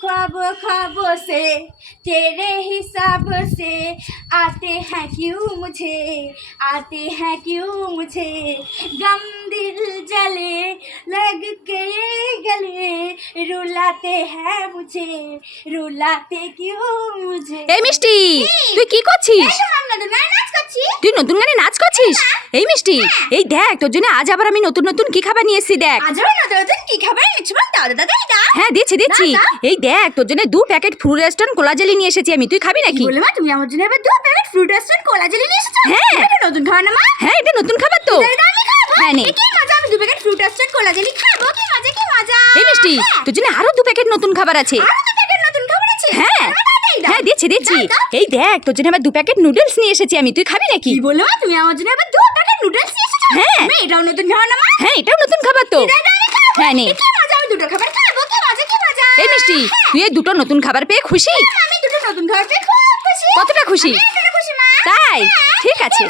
ख्वाबों ख्वाबों से तेरे हिसाब से आते हैं क्यों मुझे आते हैं क्यों मुझे गम दिल जले लग के ये गले रुलाते हैं मुझे रुलाते क्यों मुझे এই মিষ্টি তুই কি করছিস তুই নতুন গানে নাচ করছিস? এই মিষ্টি এই দেখ তোর জন্য আজ আবার আমি নতুন নতুন কি খাবার নিয়ে এসেছি দেখ। আজ নতুন নতুন কি খাবার এনেছি বল? দাদা দাদা এটা হ্যাঁ দিচ্ছি দিচ্ছি। এই দেখ তোর জন্য দু packet fruit restaurant cola jelly নিয়ে এসেছি আমি। তুই খাবি নাকি? বলে মা? তুমি আমার জন্য এবার দু packet fruit restaurant cola jelly নিয়ে এসেছ? হ্যাঁ। এটা নতুন খাবার না মা? হ্যাঁ এটা নতুন খাবার তো। আমি খাব। হ্যাঁ, নে। কি মজা আমি দু packet fruit restaurant cola jelly খাব। কি মজা কি মজা। এই মিষ্টি হ্যাঁ। তোর জন্য আরও দু প্যাকেট নতুন খাবার আছে। আরও দু প্যাকেট নতুন খাবার আছে? হ্যাঁ। দাও। হ্যাঁ দিচ্ছি দিচ্ছি। এই দেখ তোর জন্য আবার দু প্যাকেট নুডলস নিয়ে এসেছি আমি। তুই খাবি নাকি? কি বলল? তুমি আমার জন্য আবার দু প্যাকেট নুডলস নিয়ে এসেছ? হ্যাঁ। আমি এটাও নতুন খাবার না হ্যাঁ এটাও নতুন খাবার তো। হ্যাঁ, নে। কি মজা আমি দুটো খাবার খাব কি মজা কি মজা? এই মিষ্টি তুই এই দুটো নতুন খাবার পেয়ে খুশি? আমি দুটো নতুন খাবার পেয়ে খুব খুশি। কতটা খুশি? তাই? হ্যাঁ, ঠিক আছে।